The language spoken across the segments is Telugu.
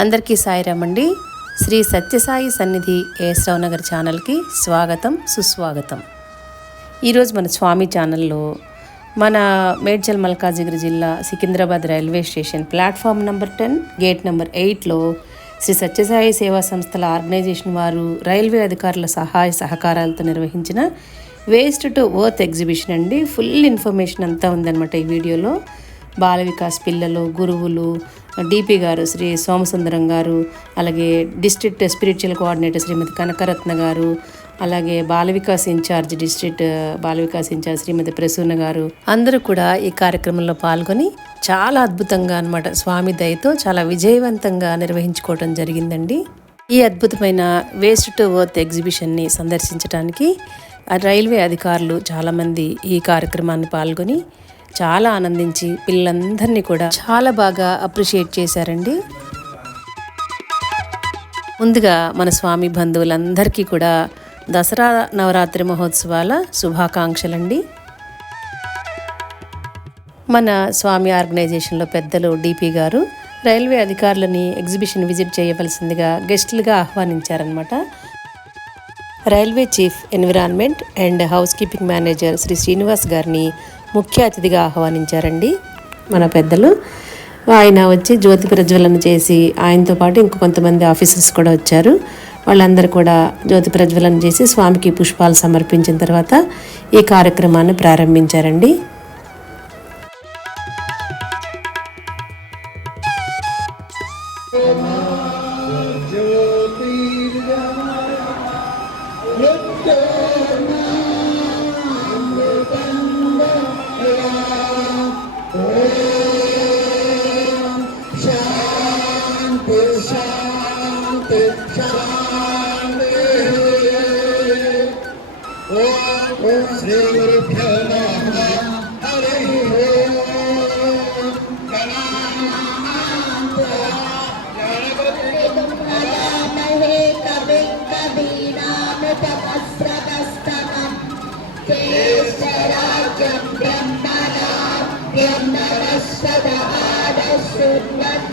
అందరికీ సాయిరామండి శ్రీ సత్యసాయి సన్నిధి ఏసరావు నగర్ ఛానల్కి స్వాగతం సుస్వాగతం. ఈరోజు మన స్వామి ఛానల్లో మన మేడ్చల్ మల్కాజిగిరి జిల్లా Secunderabad railway station platform number ten gate number ఎయిట్లో శ్రీ సత్యసాయి సేవా సంస్థల ఆర్గనైజేషన్ వారు రైల్వే అధికారుల సహాయ సహకారాలతో నిర్వహించిన వేస్ట్ టు వర్త్ ఎగ్జిబిషన్ అండి. ఫుల్ ఇన్ఫర్మేషన్ అంతా ఉందన్నమాట ఈ వీడియోలో. బాల వికాస్ పిల్లలు గురువులు డిపి గారు శ్రీ సోమసుందరం గారు అలాగే district spiritual coordinator Shrimati Kanakaratna గారు అలాగే Bal Vikas incharge district Bal Vikas incharge Shrimati Prasuna గారు అందరూ కూడా ఈ కార్యక్రమంలో పాల్గొని చాలా అద్భుతంగా అన్నమాట స్వామి దయతో చాలా విజయవంతంగా నిర్వహించుకోవడం జరిగిందండి. ఈ అద్భుతమైన వేస్ట్ టు వర్త్ ఎగ్జిబిషన్ని సందర్శించడానికి రైల్వే అధికారులు చాలామంది ఈ కార్యక్రమాన్ని పాల్గొని చాలా ఆనందించి పిల్లలందరినీ కూడా చాలా బాగా అప్రిషియేట్ చేశారండి. ముందుగా మన స్వామి బంధువులందరికీ కూడా దసరా నవరాత్రి మహోత్సవాల శుభాకాంక్షలండి. మన స్వామి ఆర్గనైజేషన్లో పెద్దలు డిపి గారు రైల్వే అధికారులని ఎగ్జిబిషన్ విజిట్ చేయవలసిందిగా గెస్టులుగా ఆహ్వానించారనమాట railway chief environment and housekeeping manager Shri Srinivas గారిని ముఖ్య అతిథిగా ఆహ్వానించారండి మన పెద్దలు. ఆయన వచ్చి జ్యోతి ప్రజ్వలన చేసి ఆయనతో పాటు ఇంకో కొంతమంది ఆఫీసర్స్ కూడా వచ్చారు. వాళ్ళందరూ కూడా జ్యోతి ప్రజ్వలన చేసి స్వామికి పుష్పాలు సమర్పించిన తర్వాత ఈ కార్యక్రమాన్ని ప్రారంభించారండి.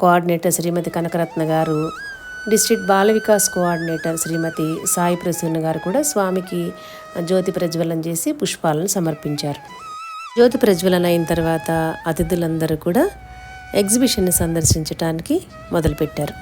కోఆర్డినేటర్ శ్రీమతి కనకరత్న గారు డిస్ట్రిక్ట్ బాల వికాస్ కోఆర్డినేటర్ శ్రీమతి సాయి ప్రసూన్న గారు కూడా స్వామికి జ్యోతి ప్రజ్వలన చేసి పుష్పాలను సమర్పించారు. జ్యోతి ప్రజ్వలన అయిన తర్వాత అతిథులందరూ కూడా ఎగ్జిబిషన్ని సందర్శించడానికి మొదలుపెట్టారు.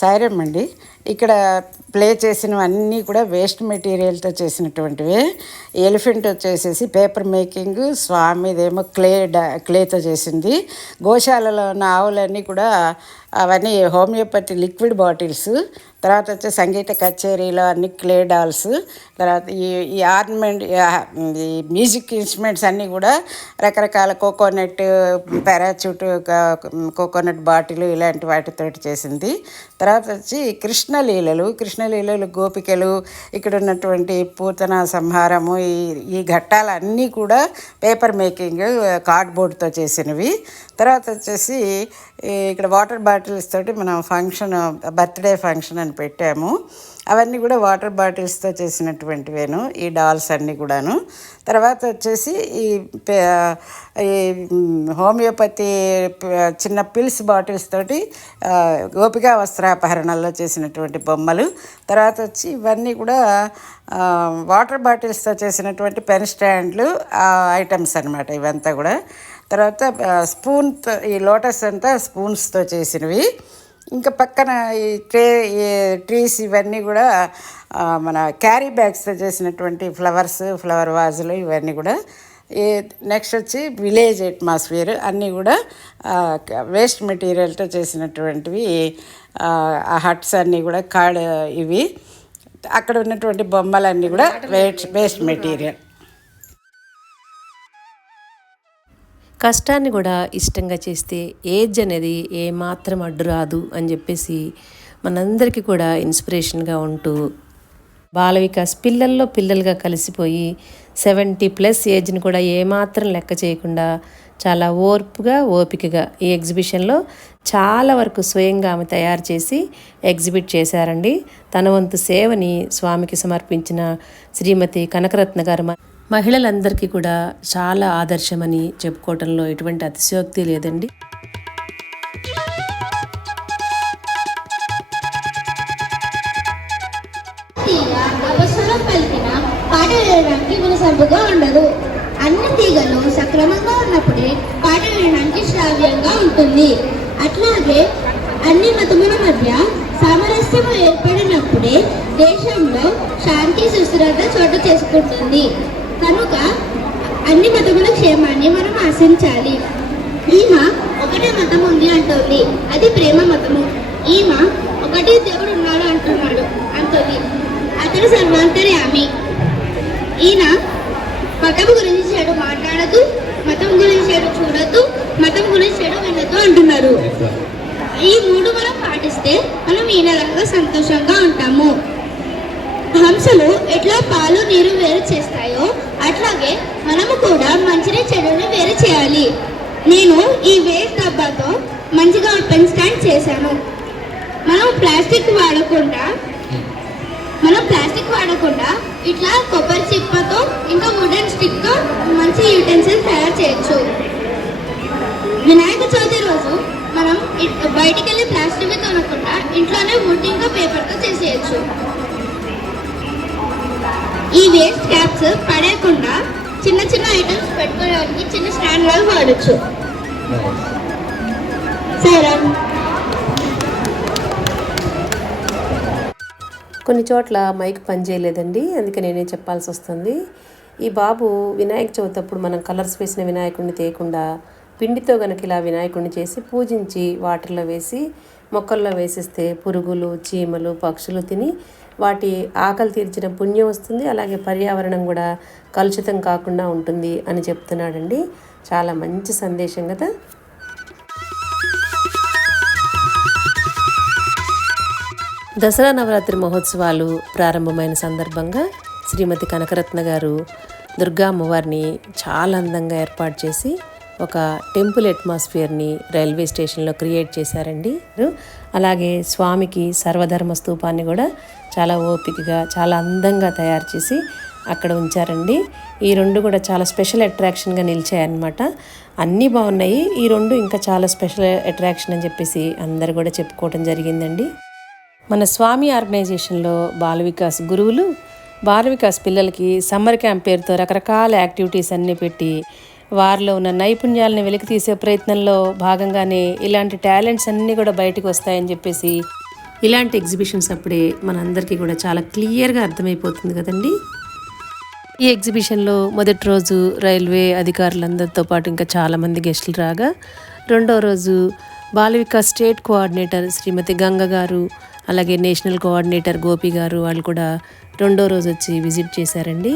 సారమ్మండి ఇక్కడ ప్లే చేసినవన్నీ కూడా వేస్ట్ మెటీరియల్తో చేసినటువంటివి. ఎలిఫెంట్ వచ్చేసేసి పేపర్ మేకింగ్ స్వామిదేమో క్లే క్లేతో చేసింది. గోశాలలో ఉన్న ఆవులన్నీ కూడా అవన్నీ హోమియోపతి లిక్విడ్ బాటిల్స్ తర్వాత వచ్చి సంగీత కచేరీలో అన్ని క్లే డాల్స్ తర్వాత ఈ ఈ ఆర్నమెంట్ ఈ మ్యూజిక్ ఇన్స్ట్రుమెంట్స్ అన్నీ కూడా రకరకాల కోకోనట్ పారాచూట్ కోకోనట్ బాటిల్ ఇలాంటి వాటితోటి చేసింది. తర్వాత వచ్చి కృష్ణ లీలలు కృష్ణ కృష్ణలీలలు గోపికలు ఇక్కడ ఉన్నటువంటి పూతన సంహారము ఈ ఈ ఘట్టాలన్నీ కూడా పేపర్ మేకింగ్ కార్డ్బోర్డ్తో చేసినవి. తర్వాత వచ్చేసి ఇక్కడ వాటర్ బాటిల్స్ తోటి మనం ఫంక్షన్ బర్త్డే ఫంక్షన్ అని పెట్టాము. అవన్నీ కూడా వాటర్ బాటిల్స్తో చేసినటువంటివేను ఈ డాల్స్ అన్నీ కూడాను. తర్వాత వచ్చేసి ఈ పే- ఈ హోమియోపతి చిన్న పిల్స్ బాటిల్స్ తోటి గోపికా వస్త్రాపహరణలో చేసినటువంటి బొమ్మలు. తర్వాత వచ్చి ఇవన్నీ కూడా వాటర్ బాటిల్స్తో చేసినటువంటి పెన్ స్టాండ్లు ఐటమ్స్ అనమాట ఇవంతా కూడా. తర్వాత స్పూన్తో ఈ లోటస్ అంతా స్పూన్స్తో చేసినవి. ఇంకా పక్కన ఈ ట్రే ఈ ట్రీస్ ఇవన్నీ కూడా మన క్యారీ బ్యాగ్స్తో చేసినటువంటి ఫ్లవర్స్ ఫ్లవర్ వాజులు ఇవన్నీ కూడా ఈ నెక్స్ట్ వచ్చి విలేజ్ అట్మాస్ఫియర్ అన్నీ కూడా వేస్ట్ మెటీరియల్తో చేసినటువంటివి ఆ హట్స్ అన్నీ కూడా కాడ్ ఇవి అక్కడ ఉన్నటువంటి బొమ్మలన్నీ కూడా వేస్ట్ వేస్ట్ మెటీరియల్. కష్టాన్ని కూడా ఇష్టంగా చేస్తే ఏజ్ అనేది ఏమాత్రం అడ్డు రాదు అని చెప్పేసి మనందరికీ కూడా ఇన్స్పిరేషన్గా ఉంటూ బాల వికాస్ పిల్లల్లో పిల్లలుగా కలిసిపోయి సెవెంటీ ప్లస్ ఏజ్ని కూడా ఏమాత్రం లెక్క చేయకుండా చాలా ఓర్పుగా ఓపికగా ఈ ఎగ్జిబిషన్లో చాలా వరకు స్వయంగా ఆమె తయారు చేసి ఎగ్జిబిట్ చేశారండి. తన వంతు సేవని స్వామికి సమర్పించిన శ్రీమతి కనకరత్న గారు మహిళలందరికీ కూడా చాలా ఆదర్శమని చెప్పుకోవటంలో ఎటువంటి అతిశయోక్తి లేదండి. తీగ అవసరం పలికిన పాట వేయడానికి వినసొంపుగా ఉండదు. అన్ని తీగలు సక్రమంగా ఉన్నప్పుడే పాట వినడానికి శ్రావ్యంగా ఉంటుంది. అట్లాగే అన్ని మతముల మధ్య సామరస్యం ఏర్పడినప్పుడే దేశంలో శాంతి సుస్థిరత చోటు చేసుకుంటుంది. కనుక అన్ని మతముల క్షేమాన్ని మనం ఆశించాలి. ఈమె ఒకటే మతం ఉంది అంటుంది. అది ప్రేమ మతము. ఈమె ఒకటే దేవుడు ఉన్నాడు అంటున్నాడు అంటుంది. అతడు సర్వాంతర్యామి. ఈయన మతం గురించి చెడు మాట్లాడదు మతం గురించి చెడు చూడొద్దు మతం గురించి చెడు వినొద్దు అంటున్నారు. ఈ మూడు మనం పాటిస్తే మనం ఈయనలాగా సంతోషంగా ఉంటాము. హంసలు ఎట్లా పాలు నీరు వేరు చేస్తాయో అట్లాగే మనము కూడా మంచిని చెడుని వేరు చేయాలి. నేను ఈ వేస్ట్ డబ్బాతో మంచిగా పెన్ స్టాండ్ చేశాను. మనం ప్లాస్టిక్ వాడకుండా మనం ప్లాస్టిక్ వాడకుండా ఇట్లా కొబ్బరి చిప్పతో ఇంకా వుడెన్ స్టిక్తో మంచి యూటెన్సిల్స్ తయారు చేయొచ్చు. వినాయక చవితి రోజు మనం బయటికి వెళ్ళి ప్లాస్టిక్ కొనకుండా ఇంట్లోనే వుడ్ ఇంకా పేపర్తో చేసేయచ్చు. ఈ వేస్ట్ క్యాప్స్ పడేయకుండా చిన్న చిన్న ఐటమ్స్ పెట్టుకోవడానికి చిన్న స్టాండ్ లాగా వాడచ్చు. సరే. కొన్ని చోట్ల మైక్ పనిచేయలేదండి అందుకే నేనే చెప్పాల్సి వస్తుంది. ఈ బాబు వినాయక చవితి అప్పుడు మనం కలర్స్ వేసిన వినాయకుడిని తేయకుండా పిండితో గనక ఇలా వినాయకుడిని చేసి పూజించి వాటర్లో వేసి మొక్కల్లో వేసిస్తే పురుగులు చీమలు పక్షులు తిని వాటి ఆకలి తీర్చిన పుణ్యం వస్తుంది అలాగే పర్యావరణం కూడా కలుషితం కాకుండా ఉంటుంది అని చెప్తున్నాడండి. చాలా మంచి సందేశం కదా. దసరా నవరాత్రి మహోత్సవాలు ప్రారంభమైన సందర్భంగా శ్రీమతి కనకరత్న గారు దుర్గా అమ్మవారిని చాలా అందంగా ఏర్పాటు చేసి ఒక టెంపుల్ అట్మాస్ఫియర్ని రైల్వే స్టేషన్లో క్రియేట్ చేశారండి. అలాగే స్వామికి సర్వధర్మ స్తూపాన్ని కూడా చాలా ఓపికగా చాలా అందంగా తయారు చేసి అక్కడ ఉంచారండి. ఈ రెండు కూడా చాలా స్పెషల్ అట్రాక్షన్గా నిలిచాయన్నమాట. అన్నీ బాగున్నాయి. ఈ రెండు ఇంకా చాలా స్పెషల్ అట్రాక్షన్ అని చెప్పేసి అందరు కూడా చెప్పుకోవడం జరిగిందండి. మన స్వామి ఆర్గనైజేషన్లో బాల వికాస్ గురువులు బాల వికాస్ పిల్లలకి సమ్మర్ క్యాంప్ పేరుతో రకరకాల యాక్టివిటీస్ అన్నీ పెట్టి వారిలో ఉన్న నైపుణ్యాలను వెలికి తీసే ప్రయత్నంలో భాగంగానే ఇలాంటి టాలెంట్స్ అన్నీ కూడా బయటకు వస్తాయని చెప్పేసి ఇలాంటి ఎగ్జిబిషన్స్ అప్పుడే మనందరికీ కూడా చాలా క్లియర్గా అర్థమైపోతుంది కదండి. ఈ ఎగ్జిబిషన్లో మొదటి రోజు రైల్వే అధికారులందరితో పాటు ఇంకా చాలామంది గెస్టులు రాగా రెండో రోజు బాలవికా స్టేట్ కోఆర్డినేటర్ శ్రీమతి గంగ గారు అలాగే నేషనల్ కోఆర్డినేటర్ గోపి గారు వాళ్ళు కూడా రెండో రోజు వచ్చి విజిట్ చేశారండి.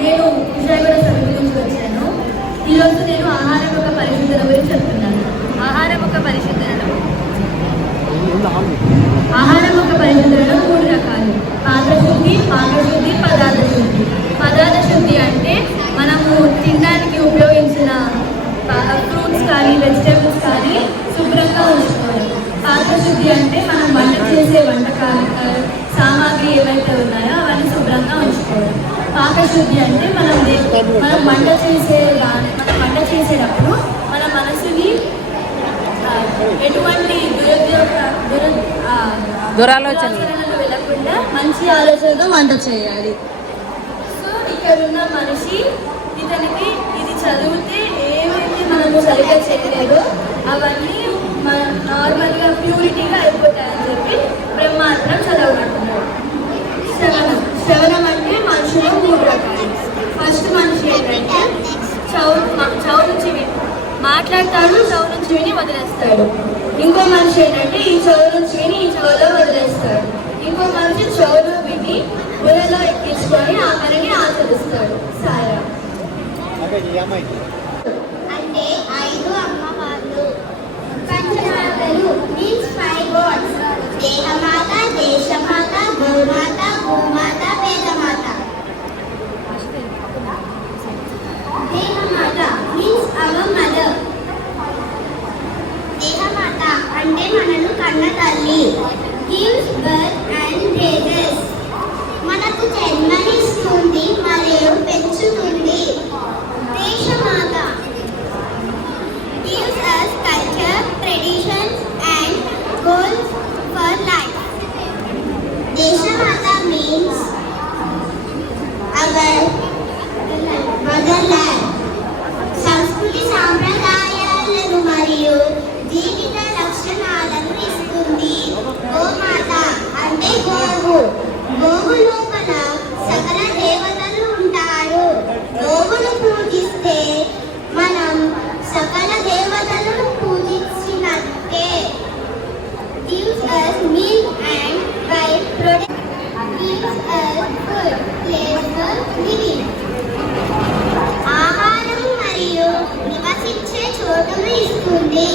నేను విజయవాడ వచ్చాను. ఈరోజు నేను ఆహారం యొక్క పరిశుద్ధన గురించి ఆహారం ఒక పరిశుద్ధంలో మూడు రకాలు. పాత్రశుద్ధి పాత్రశుద్ధి పదార్థ శుద్ధి పదార్థ శుద్ధి అంటే మనము తినడానికి ఉపయోగించిన ఫ్రూట్స్ కానీ వెజిటేబుల్స్ కానీ శుభ్రంగా ఉంచుకోవాలి పాత్ర శుద్ధి అంటే మనం వంట చేసే వంటకాలు సామాగ్రి ఏవైతే ఉన్నాయో అవన్నీ శుభ్రంగా ఉంచుకోవాలి పాకశుద్ధి అంటే మనం మనం వంట చేసే దురాలోచన. వెళ్ళకుండా మంచి ఆలోచనతో వంట చేయాలి. సో ఇక్కడ ఉన్న మనిషి ఇతనికి ఇది చదివితే ఏమైతే మనం సరిగ్గా చేయలేదో అవన్నీ మనం నార్మల్గా ప్యూరిటీగా అయిపోతాయని చెప్పి బ్రహ్మాండం చదవమంటున్నాడు శ్రవణం. శ్రవణం అంటే మనుషులు మూడు రకాలు. ఫస్ట్ మనిషి ఏంటంటే చౌ చౌ నుంచి మాట్లాడతాడు చౌ నుంచి విని వదిలేస్తాడు. ఇంకో మనిషి ఏంటంటే ఈ చెవు నుంచి విని ఈ చెవులో ఇంకో మనిషి చెవులో విని బుర్రలో ఎక్కించుకొని ఆ పనిని ఆచరిస్తాడు సారా అంటే ఐదు అమ్మవార్లు పంచమాతలు మీన్స్ ఫైవ్ గాడ్స్ దేహమాత దేశమాత గోమాత భూమాత వేదమాత. దేహమాత మీన్స్ అవర్ మదర్ దేహమాత అంటే మనను కన్న తల్లి గివ్స్ బర్త్ నివసించే చోటును ఇస్తుంది.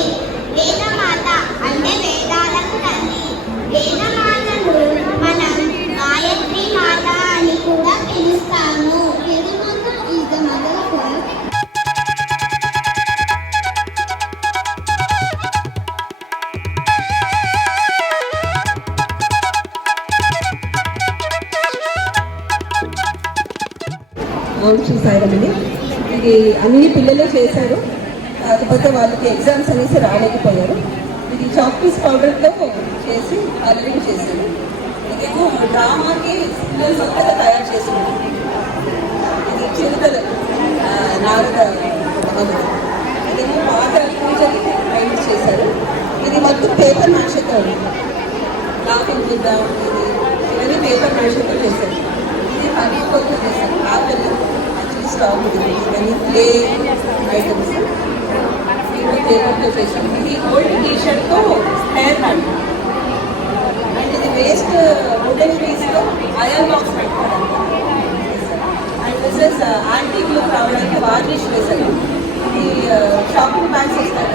వేదమాత అంటే వేదాలకు తల్లి వేదమాతను మనం గాయత్రి మాత అని కూడా పిలుస్తాము. వేదమాత is the mother of అవును చూసారండి ఇది అన్ని పిల్లలు చేశారు. కాకపోతే వాళ్ళకి ఎగ్జామ్స్ అనేసి రాలేకపోయారు. ఇది చాక్ పీస్ పౌడర్తో చేసి అల్లరి చేశారు. ఇదేమో డ్రామాకి పిల్లలు కొత్తగా తయారు చేసినారు ఇది చిరుతలు నారద ఇదేమో పాత పూజకి పెయింట్ చేశారు. ఇది మొత్తం పేపర్ మ్యాషతో లాభం చూద్దాం. ఇది ఇవన్నీ పేపర్ మ్యాషతో చేశారు. ఇది పన్నీర్తో చేశారు ఆపిల్ యాక్చువల్లీ స్టాక్ ఇది. ఇవన్నీ ప్లే ఐటమ్స్ ఇది పేపర్తో ఇది ఓల్డ్ టీ షర్ట్తో హెయిర్ బ్యాండ్ అండ్ ఇది వేస్ట్ వుడెన్ పీస్లో ఐరన్ బాక్స్ పెట్టుకోవడానికి and this is antique look రావడానికి వార్నిష్ వేశారు ఇది షాపింగ్ బ్యాగ్స్ వస్తాయి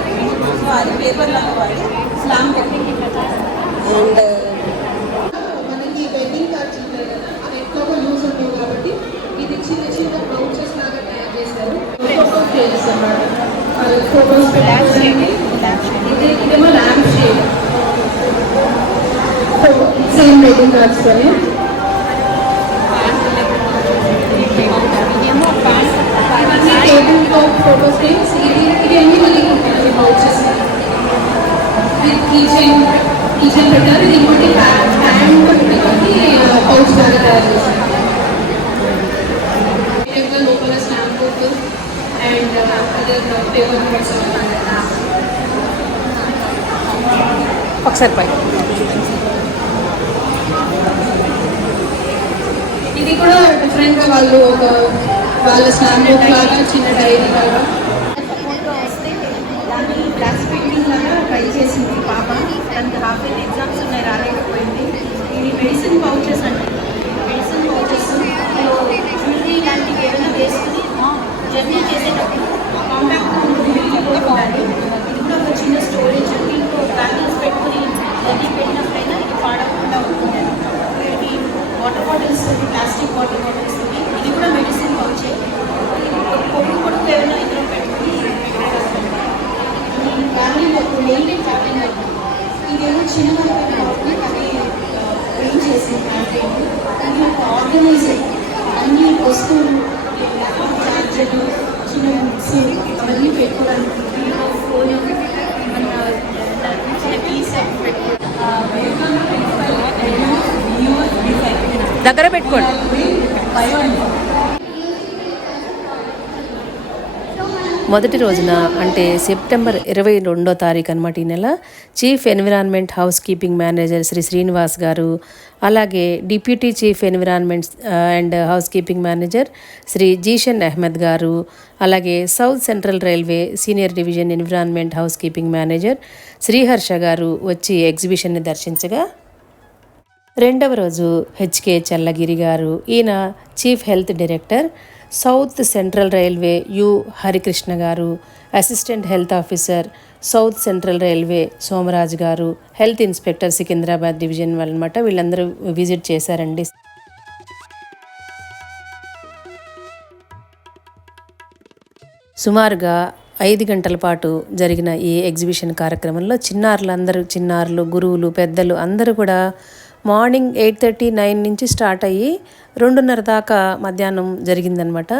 సో అది పేపర్ లాగా వాడి స్లామ్ పెట్టి అండ్ మనకి వెడ్డింగ్ కార్డ్స్ ఉంటాయి కదా అవి ఎక్కువగా యూజ్ ఉంటాయి కాబట్టి ఇది చిన్న చిన్న బ్రౌచెస్ లాగా తయారు చేశారు ఫోటో ఫ్రేమ్స్ అన్నమాట ఫోటోస్ పెట్టుకోవడానికి ఇది ఇదేమో lamp shade same wedding cards పై ఇది కూడా డిఫరెంట్గా వాళ్ళు ఒక వాళ్ళ స్టాంప్ బుక్ లాగా చిన్న డైరీ లాగా. ఫోటో వస్తే దాన్ని గ్లాస్ పెయింటింగ్ లాగా ట్రై చేసింది పాప. హాఫ్ ఇయర్ ఎగ్జామ్స్ ఉన్నాయి రాలేకపోయింది. ఇది medicine pouches medicine pouches jewellery ఇలాంటివి ఏమైనా వేసుకుని జర్నీ చేసేటప్పుడు కాంపాక్ట్ ఉంటుంది వెళ్ళిపోతుందండి ఇది కూడా ఒక చిన్న స్టోరేజ్ దీంట్లో బ్యాంగిల్స్ పెట్టుకుని journey water bottles plastic water bottles ఇది కూడా మెడిసిన్ వచ్చే పొడుగు పొడుగు ఏమైనా ఇద్దరు పెట్టుకుని ఫ్యామిలీ మొత్తం మెయిన్ ఫ్యామిలీ మొత్తం ఇదేమో చిన్న కాబట్టి అది ఏం చేసింది ఫ్యామిలీ. ఇది ఒక ఆర్గనైజర్ అన్ని వస్తువులు చార్జర్లు చిన్న బుక్స్ అవన్నీ పెట్టుకోవడానికి ఫోన్ మన టీ సెట్ దగ్గర పెట్టుకోండి. మొదటి రోజున అంటే సెప్టెంబర్ ఇరవై రెండో తారీఖు అనమాట ఈ నెల chief environment housekeeping manager Shri Srinivas గారు అలాగే deputy chief environment and housekeeping manager Shri Zeeshan Ahmed గారు అలాగే south central railway senior division environment housekeeping manager Sriharsha గారు వచ్చి ఎగ్జిబిషన్ని దర్శించగా రెండవ రోజు హెచ్కే చల్లగిరి గారు ఈయన chief health director south central railway U Harikrishna garu assistant health officer south central railway Somaraju garu health inspector Secunderabad division వాళ్ళనమాట వీళ్ళందరూ విజిట్ చేశారండి. సుమారుగా ఐదు గంటల పాటు జరిగిన ఈ ఎగ్జిబిషన్ కార్యక్రమంలో చిన్నారులందరూ చిన్నారులు గురువులు పెద్దలు అందరూ కూడా మార్నింగ్ ఎయిట్ థర్టీ నైన్ నుంచి స్టార్ట్ అయ్యి రెండున్నర దాకా మధ్యాహ్నం జరిగిందనమాట.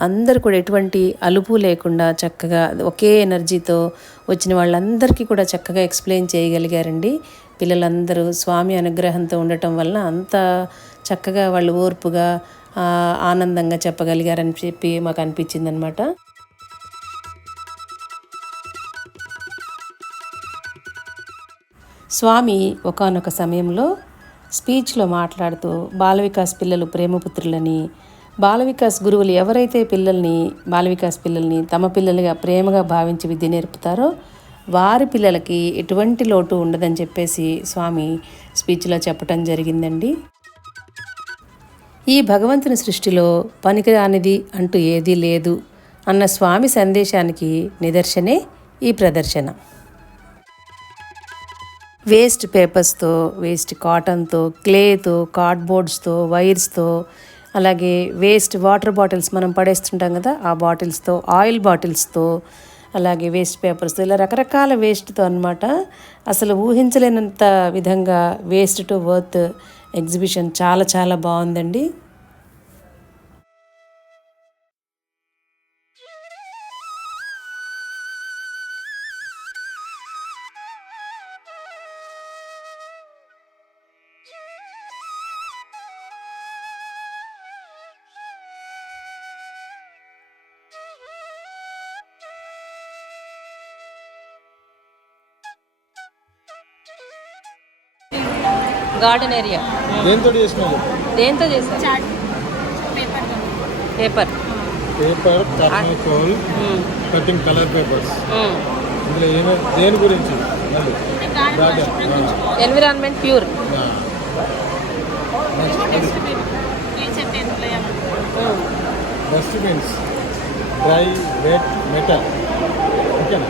అందరూ కూడా ఎటువంటి అలుపు లేకుండా చక్కగా ఒకే ఎనర్జీతో వచ్చిన వాళ్ళందరికీ కూడా చక్కగా ఎక్స్ప్లెయిన్ చేయగలిగారండి. పిల్లలందరూ స్వామి అనుగ్రహంతో ఉండటం వలన అంత చక్కగా వాళ్ళు ఓర్పుగా ఆనందంగా చెప్పగలిగారని చెప్పి మాకు అనిపించింది అనమాట స్వామి ఒకానొక సమయంలో స్పీచ్లో మాట్లాడుతూ బాలవికాస్ పిల్లలు ప్రేమపుత్రులని బాలవికాస్ గురువులు ఎవరైతే పిల్లల్ని బాలవికాస్ పిల్లల్ని తమ పిల్లలుగా ప్రేమగా భావించి విద్య నేర్పుతారో వారి పిల్లలకి ఎటువంటి లోటు ఉండదని చెప్పేసి స్వామి స్పీచ్లో చెప్పటం జరిగిందండి. ఈ భగవంతుని సృష్టిలో పనికిరానిది అంటూ ఏదీ లేదు అన్న స్వామి సందేశానికి నిదర్శనే ఈ ప్రదర్శన. వేస్ట్ పేపర్స్తో వేస్ట్ కాటన్తో క్లేతో కార్డ్బోర్డ్స్తో వైర్స్తో అలాగే వేస్ట్ వాటర్ బాటిల్స్ మనం పడేస్తుంటాం కదా ఆ బాటిల్స్తో ఆయిల్ బాటిల్స్తో అలాగే వేస్ట్ పేపర్స్తో ఇలా రకరకాల వేస్ట్తో అన్నమాట. అసలు ఊహించలేనంత విధంగా వేస్ట్ టు వర్త్ ఎగ్జిబిషన్ చాలా చాలా బాగుందండి. గార్డెన్ ఏరియా దేంతో చేసినారు? దేంతో చేశారు? Paper paper thermocol cutting colour papers ఇందులో ఏమే దేని గురించి? Environment pure dustbins dry wet metal ఓకేనా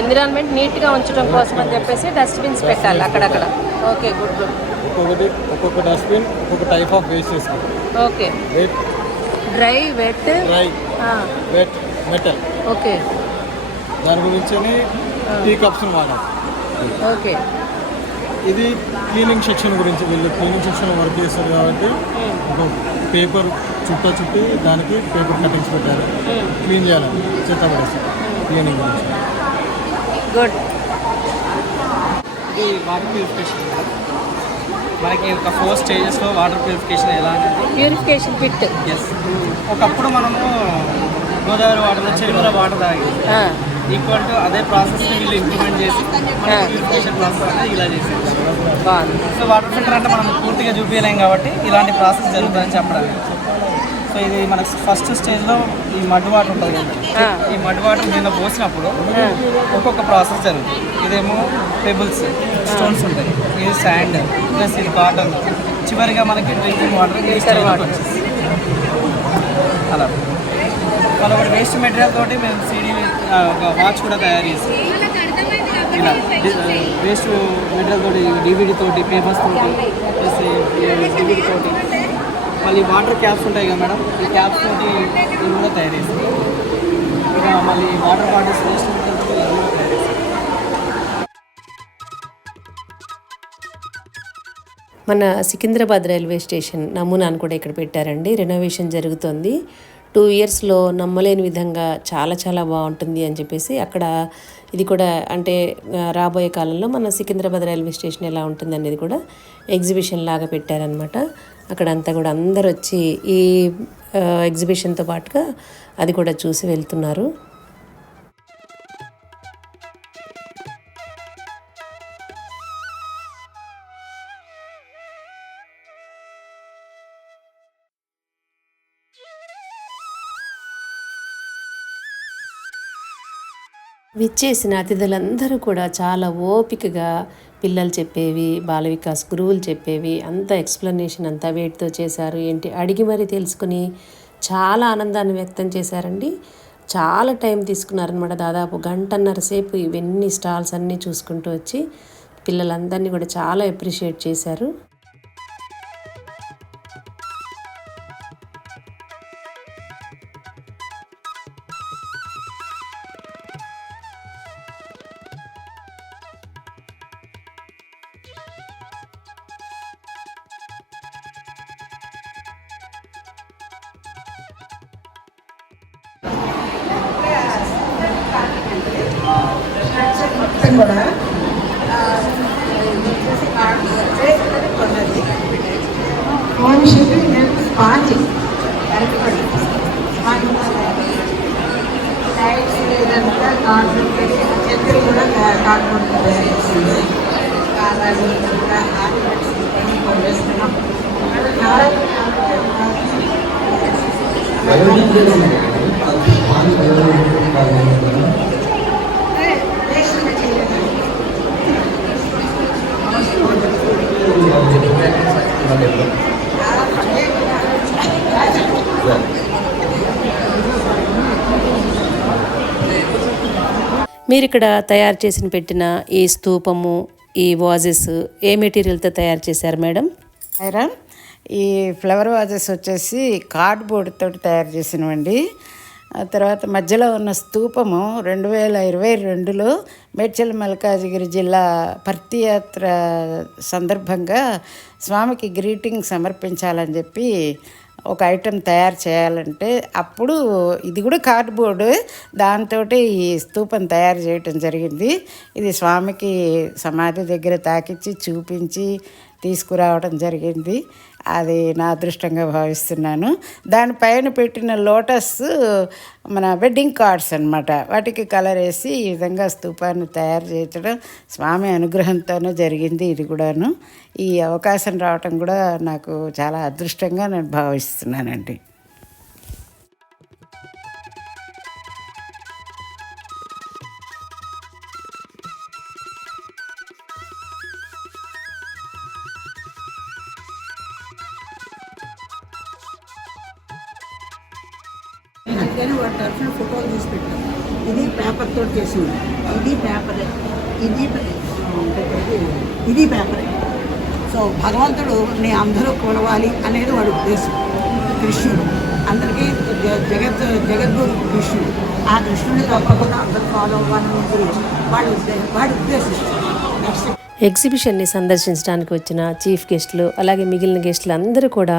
ఎన్విరాన్మెంట్ నీట్గా ఉంచడం కోసం అని చెప్పేసి డస్ట్బిన్స్ పెట్టాలి అక్కడక్కడ. ఓకే గుడ్ గుడ్ ఒక్కొక్కటి ఒక్కొక్క డస్ట్బిన్ ఒక్కొక్క టైప్ ఆఫ్ వేస్ట్ చేస్తుంది okay. Wet dry wet dry wet metal okay. దాని గురించి టీ కప్స్ వాడాలి ఓకే. ఇది క్లీనింగ్ సెక్షన్ గురించి వీళ్ళు క్లీనింగ్ సెక్షన్ వర్క్ చేస్తారు కాబట్టి ఒక పేపర్ చుట్టూ చుట్టి దానికి పేపర్ కటింగ్స్ పెట్టారు క్లీన్ చేయాలి. చెత్త పడేస్తారు క్లీనింగ్ గురించి. గుడ్. ఇది వాటర్ ప్యూరిఫికేషన్ మనకి ఒక ఫోర్ స్టేజెస్లో వాటర్ ప్యూరిఫికేషన్ ఎలా అనేది. ప్యూరిఫికేషన్ పిట్ ఎస్ ఒకప్పుడు మనము గోదావరి వాటర్ చెరువుల వాటర్ తాగి ఈక్వల్ టు అదే ప్రాసెస్ని వీళ్ళు ఇంప్లిమెంట్ చేసి మన ప్యూరిఫికేషన్ ప్రాసెస్ అనేది ఇలా బాగుంది. సో వాటర్ ఫిల్టర్ అంటే మనం పూర్తిగా చూపించలేం కాబట్టి ఇలాంటి ప్రాసెస్ జరుగుతుందని చెప్పడానికి. సో ఇది మనకు ఫస్ట్ స్టేజ్లో ఈ మడ్ వాటర్ ఉంటుంది కదా. ఈ మడ్ వాటర్ దీనిలో పోసినప్పుడు ఒక్కొక్క ప్రాసెస్ జరుగుతుంది. ఇదేమో పెబుల్స్ స్టోన్స్ ఉంటాయి. ఇది శాండ్ ప్లస్ ఇది కాటన్ చివరిగా మనకి డ్రింకింగ్ వాటర్ వాటర్ అలా. మళ్ళీ ఒకటి వేస్ట్ మెటీరియల్ తోటి మేము సీడీ ఒక వాచ్ కూడా తయారు చేస్తాం ఇలా వేస్ట్ మెటీరియల్ తోటి డివిడి తోటి పేపర్స్ తోటి ప్లస్ డివిడి తోటి. మళ్ళీ వాటర్ క్యాప్స్ ఉంటాయి కదా మేడం ఈ క్యాప్స్ తోటి ఇవి కూడా తయారు చేస్తాం మళ్ళీ వాటర్ బాటిల్స్ వేస్ట్ మన సికింద్రాబాద్ రైల్వే స్టేషన్ నమూనాను కూడా ఇక్కడ పెట్టారండి. రెనోవేషన్ జరుగుతుంది. టూ ఇయర్స్లో నమ్మలేని విధంగా చాలా చాలా బాగుంటుంది అని చెప్పేసి అక్కడ ఇది కూడా అంటే రాబోయే కాలంలో మన సికింద్రాబాద్ రైల్వే స్టేషన్ ఎలా ఉంటుంది అనేది కూడా ఎగ్జిబిషన్ లాగా పెట్టారనమాట అక్కడ అంతా కూడా అందరు వచ్చి ఈ ఎగ్జిబిషన్తో పాటుగా అది కూడా చూసి వెళ్తున్నారు. విచ్చేసిన అతిథులందరూ కూడా చాలా ఓపికగా పిల్లలు చెప్పేవి బాల వికాస్ గురువులు చెప్పేవి అంత ఎక్స్ప్లెనేషన్ అంతా వేటితో చేశారు. ఏంటి? అడిగి మరీ తెలుసుకుని చాలా ఆనందాన్ని వ్యక్తం చేశారండి. చాలా టైం తీసుకున్నారనమాట దాదాపు గంటన్నర సేపు ఇవన్నీ స్టాల్స్ అన్నీ చూసుకుంటూ వచ్చి పిల్లలందరినీ కూడా చాలా అప్రిషియేట్ చేశారు. మొత్తం కూడా కొన్నది ఫోన్ షిప్పింగ్ నేను స్పాంజ్ కరెక్ట్ లైట్స్ ఇదంతా కార్బన్ చెక్కలు కూడా కార్బన్ చేసింది కారాలు ఇంకా ఆర్టికల్స్ కొనేస్తున్నాం చాలా మీరు ఇక్కడ తయారు చేసిన పెట్టిన ఈ స్తూపము ఈ వాజెస్ ఏ మెటీరియల్తో తయారు చేశారు మేడం? ఐరా ఈ ఫ్లవర్ వాజెస్ వచ్చేసి కార్డ్బోర్డ్ తోటి తయారు చేసినవండి. ఆ తర్వాత మధ్యలో ఉన్న స్తూపము రెండు వేల ఇరవై రెండులో మేడ్చల్ మల్కాజిగిరి జిల్లా పర్తియాత్ర సందర్భంగా స్వామికి గ్రీటింగ్ సమర్పించాలని చెప్పి ఒక ఐటెం తయారు చేయాలంటే అప్పుడు ఇది కూడా కార్డ్బోర్డు. దాంతో ఈ స్తూపం తయారు చేయటం జరిగింది. ఇది స్వామికి సమాధి దగ్గర తాకిచ్చి చూపించి తీసుకురావడం జరిగింది. అది నా అదృష్టంగా భావిస్తున్నాను. దానిపైన పెట్టిన లోటస్ మన వెడ్డింగ్ కార్డ్స్ అనమాట వాటికి కలర్ వేసి ఈ విధంగా స్తూపాన్ని తయారు చేయించడం స్వామి అనుగ్రహంతోనే జరిగింది ఇది కూడాను. ఈ అవకాశం రావటం కూడా నాకు చాలా అదృష్టంగా నేను భావిస్తున్నానండి. నెక్స్ట్ ఎగ్జిబిషన్ని సందర్శించడానికి వచ్చిన చీఫ్ గెస్టులు అలాగే మిగిలిన గెస్టులు అందరూ కూడా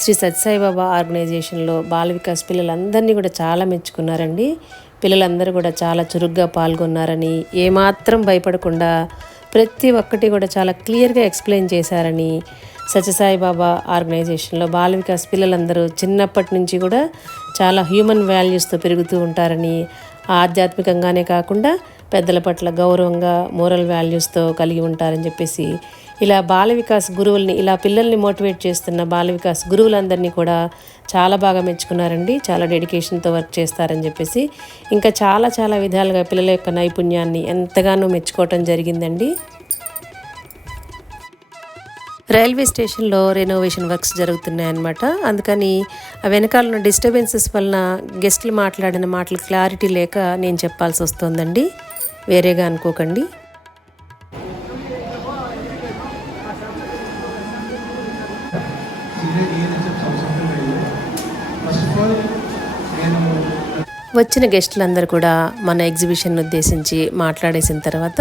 శ్రీ సత్యసాయిబాబా ఆర్గనైజేషన్లో బాల వికాస్ పిల్లలందరినీ కూడా చాలా మెచ్చుకున్నారండి. పిల్లలందరూ కూడా చాలా చురుగ్గా పాల్గొన్నారని ఏమాత్రం భయపడకుండా ప్రతి ఒక్కటి కూడా చాలా క్లియర్గా ఎక్స్ప్లెయిన్ చేశారని సత్యసాయిబాబా ఆర్గనైజేషన్లో బాల వికాస్ పిల్లలందరూ చిన్నప్పటి నుంచి కూడా చాలా హ్యూమన్ వాల్యూస్తో పెరుగుతూ ఉంటారని ఆధ్యాత్మికంగానే కాకుండా పెద్దల పట్ల గౌరవంగా మోరల్ వాల్యూస్తో కలిగి ఉంటారని చెప్పేసి ఇలా బాల వికాస్ గురువుల్ని ఇలా పిల్లల్ని మోటివేట్ చేస్తున్న బాల వికాస్ గురువులందరినీ కూడా చాలా బాగా మెచ్చుకున్నారండి. చాలా డెడికేషన్తో వర్క్ చేస్తారని చెప్పేసి ఇంకా చాలా చాలా విధాలుగా పిల్లల యొక్క నైపుణ్యాన్ని ఎంతగానో మెచ్చుకోవటం జరిగిందండి. రైల్వే స్టేషన్లో రెనోవేషన్ వర్క్స్ జరుగుతున్నాయన్నమాట అందుకని ఆ వెనకాల ఉన్న డిస్టర్బెన్సెస్ వలన గెస్టులు మాట్లాడిన మాటలు క్లారిటీ లేక నేను చెప్పాల్సి వస్తుందండి. వేరేగా అనుకోకండి. వచ్చిన గెస్టులందరూ కూడా మన ఎగ్జిబిషన్ ఉద్దేశించి మాట్లాడేసిన తర్వాత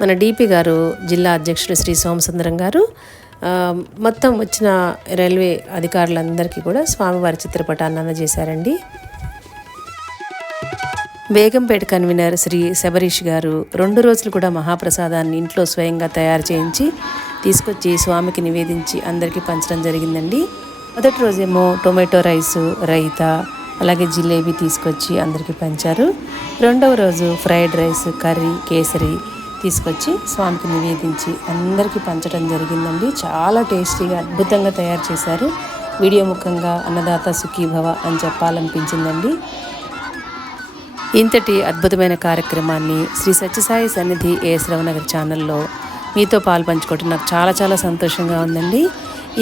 మన డిపి గారు జిల్లా అధ్యక్షుడు శ్రీ సోమసుందరం గారు మొత్తం వచ్చిన రైల్వే అధికారులందరికీ కూడా స్వామివారి చిత్రపటాన్ని అందజేశారండి. బేగంపేట కన్వీనర్ శ్రీ శబరీష్ గారు రెండు రోజులు కూడా మహాప్రసాదాన్ని ఇంట్లో స్వయంగా తయారు చేయించి తీసుకొచ్చి స్వామికి నివేదించి అందరికీ పంచడం జరిగిందండి. మొదటి రోజేమో టొమాటో రైసు రైతా అలాగే జిలేబీ తీసుకొచ్చి అందరికీ పంచారు. రెండవ రోజు ఫ్రైడ్ రైస్ కర్రీ కేసరి తీసుకొచ్చి స్వామికి నివేదించి అందరికీ పంచడం జరిగిందండి. చాలా టేస్టీగా అద్భుతంగా తయారు చేశారు. వీడియో ముఖంగా అన్నదాత సుఖీభవ అని చెప్పాలనిపించిందండి. ఇంతటి అద్భుతమైన కార్యక్రమాన్ని శ్రీ సత్యసాయి సన్నిధి ఏ శ్రవణగర్ ఛానల్లో మీతో పాల్పంచుకోవటం నాకు చాలా చాలా సంతోషంగా ఉందండి.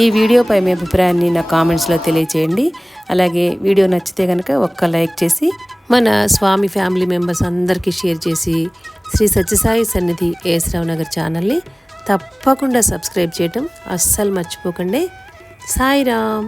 ఈ వీడియోపై మీ అభిప్రాయాన్ని నా కామెంట్స్లో తెలియచేయండి. అలాగే వీడియో నచ్చితే కనుక ఒక్క లైక్ చేసి మన స్వామి ఫ్యామిలీ మెంబర్స్ అందరికీ షేర్ చేసి శ్రీ సత్యసాయి సన్నిధి ఏ శ్రవణగర్ ఛానల్ని తప్పకుండా సబ్స్క్రైబ్ చేయటం అస్సలు మర్చిపోకండి. సాయిరామ్.